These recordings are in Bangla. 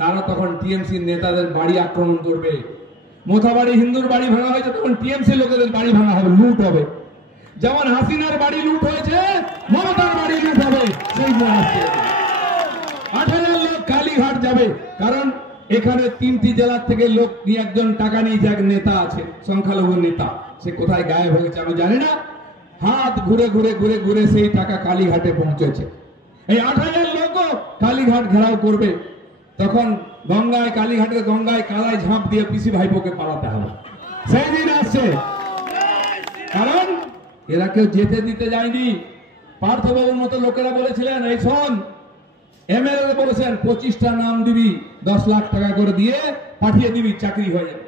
তারা তখন টিএমসির নেতাদের বাড়ি আক্রমণ করবে। মোথাবাড়ি হিন্দুর বাড়ি ভাঙা হয়েছে, তখন টিএমসি লোকেদের বাড়ি ভাঙা হবে, লুট হবে। যেমন হাসিনার বাড়ি লুট হয়েছে, মমতার বাড়ি লুট হবে। সেই 8,000 লোক কালীঘাট যাবে, কারণ এখানে 3টি জেলার থেকে লোক নিয়ে একজন টাকা নিয়ে যে এক নেতা আছে, সংখ্যালঘু নেতা, সে কোথায় গায়েব হয়ে গেছে আমি জানি না। হাত ঘুরে ঘুরে ঘুরে ঘুরে সেই টাকা কালীঘাটে পৌঁছেছে। এই 8,000 লোক কালীঘাট ঘেরাও করবে। তখন গঙ্গায়, কালীঘাটের গঙ্গায় কাদায় ঝাঁপ দিয়ে পিসি ভাইপোকে পালাতে হবে। সেই দিন আসছে, কারণ এরা কেউ যেতে দিতে যায়নি। পার্থবাবুর মতো লোকেরা বলেছিলেন, এই শোন, এমএলএ বলেছেন 25টা নাম দিবি, 10 লাখ টাকা করে দিয়ে পাঠিয়ে দিবি, চাকরি হয়ে যাবে।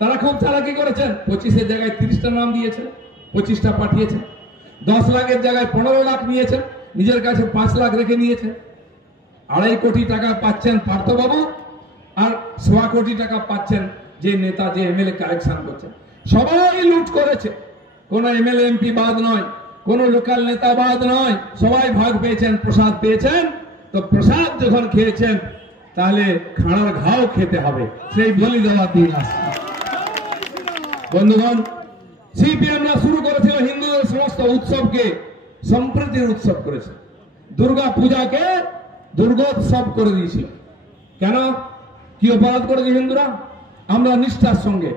তারা খুব চালাকি করেছেন, 25-এর জায়গায় 30টা নাম দিয়েছেন, 25টা পাঠিয়েছেন। 10 লাখের জায়গায় 15 লাখ নিয়েছেন, নিজের কাছে 5 লাখ রেখে নিয়েছেন। 2.5 কোটি টাকা পাচ্ছেন পার্থবাবু, আর 1.25 কোটি টাকা পাচ্ছেন যে নেতা, যে এমএলএ কালেকশন করছেন। সবাই লুট করেছে, কোন এমএলএ এমপি বাদ নয়, কোন লোকাল নেতা বাদ নয়, সবাই ভাগ পেয়েছেন, প্রসাদ পেয়েছেন। তো প্রসাদ যখন খেয়েছেন, তাহলে খাড়ার ঘাও খেতে হবে, সেই বলি দেওয়ার দিন আসছে। বন্ধুগণ, সিপিএমরা শুরু করেছিল হিন্দুদের সমস্ত উৎসবকে সম্প্রীতির উৎসব করেছে। দুর্গা পূজাকে দুর্গোৎসব করে দিয়েছিল। কেন? কি অপরাধ করেছে হিন্দুরা? আমরা নিষ্ঠার সঙ্গে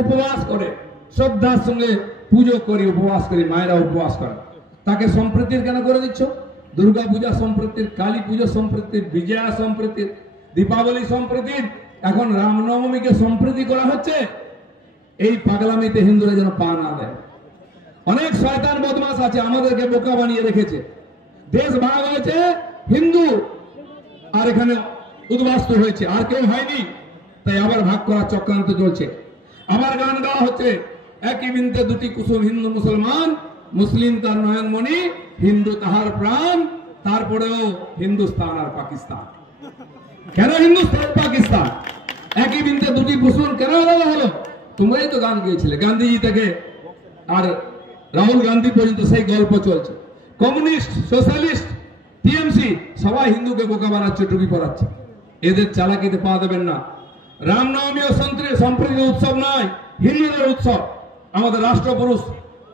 উপবাস করে, শ্রদ্ধার সঙ্গে পুজো করি, উপবাস করি, মায়েরা উপবাস করে, তাকে সম্প্রীতির কেন করে দিচ্ছ? দুর্গা পূজা সম্প্রীতির, কালী পুজো সম্প্রীতির, বিজয়া সম্প্রীতির, দীপাবলি সম্প্রীতির, এখন রামনবমীকে সম্প্রীতি করা হচ্ছে। এই পাগলামিতে হিন্দুরা যেন পা না দেয়। অনেক শয়তান বদমাশ আছে, আমাদেরকে বোকা বানিয়ে রেখেছে। দেশ ভাগ হয়েছে, হিন্দু আর এখানে উদ্বাস্তু হয়েছে, আর কেউ হয়নি, তাই আবার ভাগ করার চক্রান্ত চলছে। আবার গান গাওয়া হচ্ছে, একই বৃন্তে দুটি কুসুম, হিন্দু মুসলমান, মুসলিম তার নয়নমণি, হিন্দু তাহার প্রাণ, তারপরেও হিন্দুস্তান আর পাকিস্তান। কেন হিন্দুস্তান পাকিস্তান? একই বৃন্তে দুটি কুসুম কেন আলাদা হলো? তোমরাই তো গান গিয়েছিলে, গান্ধীজি থেকে আর রাহুল গান্ধী পর্যন্ত সেই গল্প চলছে। কমিউনিস্ট, সোশ্যালিস্ট, টিএমসি সবাই হিন্দুকে বোকা বানাচ্ছে, টুপি পরাচ্ছে। এদের চালাকিতে পা দেবেন না। রামনবমী ও সম্প্রীতি উৎসব নয়, হিন্দুদের উৎসব। আমাদের রাষ্ট্রপুরুষ,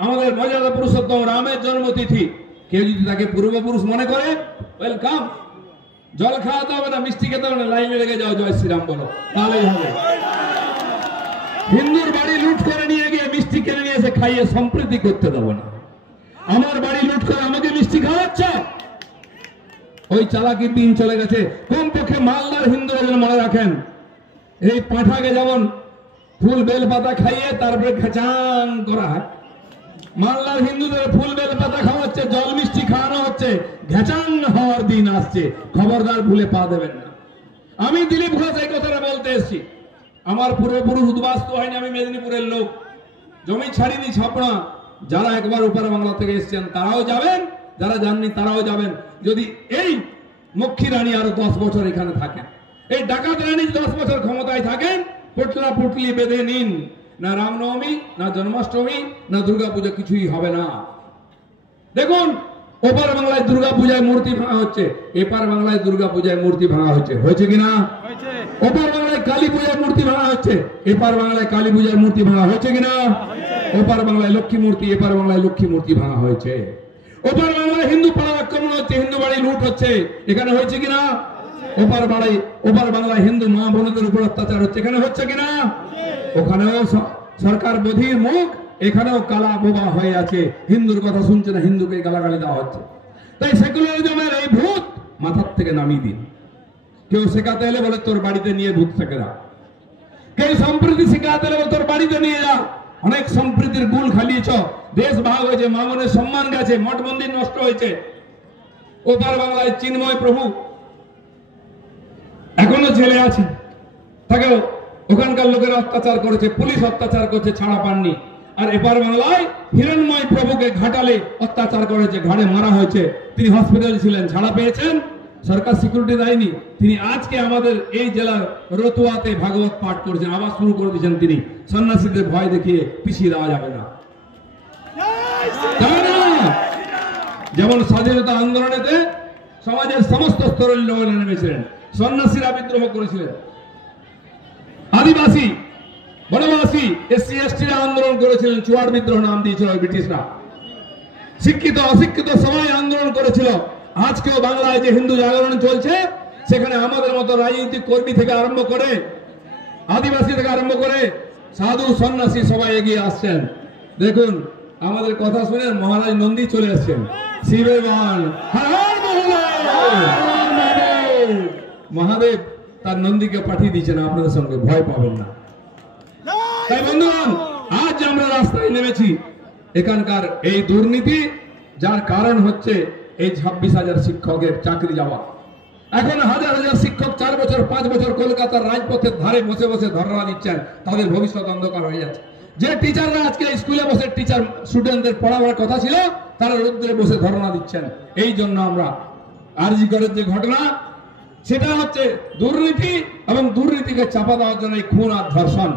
আমাদের মর্যাদা পুরুষোত্তম রামের জন্মতিথি। কেউ যদি তাকে পূর্বপুরুষ মনে করে, ওয়েলকাম। জল খাওয়াতে হবে না, মিষ্টি খেতে হবে না, লাইনে লেগে যাও, জয় শ্রীরাম বলো, তাহলেই হবে। হিন্দুর বাড়ি লুট করে নিয়ে গিয়ে মিষ্টি কিনে নিয়ে এসে খাইয়ে সম্প্রীতি করতে দেবো না। আমার বাড়ি লুট করে আমাকে মিষ্টি খাওয়াচ্ছ, ওই চালাকির দিন চলে গেছে। কমপক্ষে মালদার হিন্দুরা যেন মনে রাখেন, এই পাঁঠাকে যেমন ফুল বেল পাতা খাইয়ে তারপরে খেচান করা হয়, মালদার হিন্দুদের ফুল বেল পাতা খাওয়াচ্ছে, জল মিষ্টি খাওয়ানো হচ্ছে, ঘেচান হওয়ার দিন আসছে। খবরদার ভুলে পা দেবেন না। আমি দিলীপ ঘোষ এই কথাটা বলতে এসেছি। আমার পূর্বপুরুষ উদ্বাস্তু হয়নি, আমি মেদিনীপুরের লোক, জমি ছাড়িনি, ছাপড়া। যারা একবার উপর বাংলা থেকে এসেছেন তারাও যাবেন, যারা যাননি তারাও যাবেন। যদি এই মক্ষী রানী আরো 10 বছর এখানে থাকেন, এই ডাকাত রানী 10 বছর ক্ষমতায় থাকেন, পুটলা পুটলি বেঁধে নিন, না রামনবমী, না জন্মাষ্টমী, না দুর্গাপূজা, কিছুই হবে না। দেখুন, ওপার বাংলায় দুর্গাপূজায় মূর্তি ভাঙা হচ্ছে, এপার বাংলায় দুর্গাপূজায় মূর্তি ভাঙা হচ্ছে, হয়েছে কিনা? ওপার বাংলায় কালী পূজায় মূর্তি ভাঙা হচ্ছে, এপার বাংলায় কালী পূজার মূর্তি ভাঙা হয়েছে কিনা? ওপার বাংলায় লক্ষ্মী মূর্তি, এপার বাংলায় লক্ষ্মী মূর্তি ভাঙা হয়েছে। ওপার বাংলায় হিন্দু পাড়া আক্রমণ হচ্ছে, হিন্দু বাড়ি লুট হচ্ছে, এখানে হয়েছে কিনা? ওপার বাংলায় হিন্দু মা বোনদের উপর অত্যাচার হচ্ছে, এখানে হচ্ছে কিনা? ওখানেও সরকার বধির মুখ, এখানেও কালা বোবা হয়ে আছে, হিন্দুর কথা শুনছে না, হিন্দুকে গালাগালি দেওয়া হচ্ছে। তাই সেকুলারিজমের এই ভূত মাথার থেকে নামিয়ে দিন। কেউ শেখাতে এলে বলে তোর বাড়িতে নিয়ে ভূত থেকে যা, কেউ সম্প্রীতি শেখাতে এলে বলে তোর বাড়িতে নিয়ে যা। অনেক সম্প্রীতির গুণ খালিয়েছ, দেশ ভাগ হয়েছে, মা বোনের সম্মান গেছে, মঠ মন্দির নষ্ট হয়েছে। ওপার বাংলায় চিন্ময় প্রভু এখনো জেলে আছে, তাকে ওখানকার লোকেরা অত্যাচার করেছে, পুলিশ অত্যাচার করছে, ছাড়া পাননি। আর এপার বাংলায় হিরণময় প্রভুকে ঘাটালে অত্যাচার করেছে, ঘাড়ে মারা হয়েছে, তিনি হসপিটাল ছিলেন, ছাড়া পেয়েছেন, সরকার সিকিউরিটি দেয়নি। তিনি আজকে আমাদের এই জেলার রতুয়াতে ভাগবত পাঠ করেছেন, আবার শুরু করে দিয়েছেন তিনি। সন্ন্যাসীদের ভয় দেখিয়ে পিছিয়ে দেওয়া যাবে না। যেমন স্বাধীনতা আন্দোলনেতে সমাজের সমস্ত স্তরের লোকেরা নেমেছিলেন, সন্ন্যাসীরা বিদ্রোহ করেছিলেন, আদিবাসী বনবাসী এসসি এসটিরা আন্দোলন করেছিলেন, চুয়াড় বিদ্রোহ নাম দিয়েছিল ব্রিটিশরা। শিক্ষিত অশিক্ষিত সবাই আন্দোলন করেছিল। আজকেও বাংলায় যে হিন্দু জাগরণ চলছে, সেখানে আমাদের মতো রাজনৈতিক কর্মী থেকে আরম্ভ করে, আদিবাসী থেকে আরম্ভ করে সাধু সন্ন্যাসী সবাই এগিয়ে আসছেন। দেখুন, আমাদের কথা শুনে মহারাজ নন্দী চলে আসছেন। শিবের বাহন মহাদেব তার নন্দীকে পাঠিয়ে দিচ্ছেন আপনাদের সঙ্গে, ভয় পাবেন না। তাই বন্ধুগণ, আজ আমরা রাস্তায় নেমেছি, এখানকার এই দুর্নীতি যার কারণ হচ্ছে এই 26,000 শিক্ষকের চাকরি যাওয়া। এখন হাজার হাজার শিক্ষক 4 বছর 5 বছর কলকাতার রাজপথের ধারে বসে বসে ধর্ণা দিচ্ছেন, তাদের ভবিষ্যৎ অন্ধকার হয়ে যাচ্ছে। যে টিচাররা আজকে স্কুলে বসে টিচার স্টুডেন্টদের পড়াবার কথা ছিল, তারা রোদ্রে বসে ধর্ণা দিচ্ছেন। এই জন্য আমরা আরজি করের যে ঘটনা, সেটা হচ্ছে দুর্নীতি, এবং দুর্নীতিকে চাপা দেওয়ার জন্য এই খুন আর ধর্ষণ।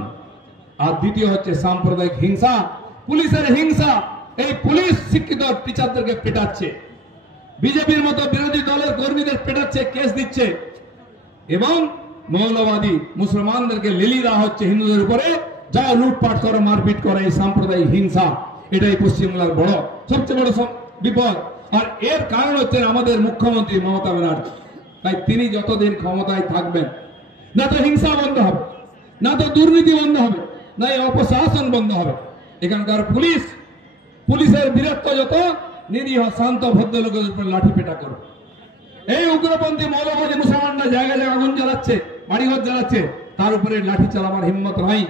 আর দ্বিতীয় হচ্ছে সাম্প্রদায়িক হিংসা, পুলিশের হিংসা। এই পুলিশ শিক্ষিত টিচারদেরকে পেটাচ্ছে, বিজেপির মতো বিরোধী দলের কর্মীদের পেটাচ্ছে, কেস দিচ্ছে, এবং মৌলবাদী মুসলমানদেরকে লেলি দেওয়া হচ্ছে হিন্দুদের উপরে, যা লুটপাট করে মারপিট করে। এই সাম্প্রদায়িক হিংসা, এটাই পশ্চিমবাংলার সবচেয়ে বড় বিপদ। আর এর কারণ হচ্ছে আমাদের মুখ্যমন্ত্রী মমতা ব্যানার্জি। তাই তিনি যতদিন ক্ষমতায় থাকবেন, না তো হিংসা বন্ধ হবে, না তো দুর্নীতি বন্ধ হবে, না এই অপশাসন বন্ধ হবে। এখানকার পুলিশের বীরত্ব যত, নিরীহ শান্ত ভদ্রলোকের উপর লাঠি পেটা করবে। এই উগ্রপন্থী মৌলবাদী মুসলমানরা জায়গায় জায়গায় আগুন জ্বালাচ্ছে, বাড়িঘর জ্বালাচ্ছে, তার উপরে লাঠি চালাবার হিম্মত নাই।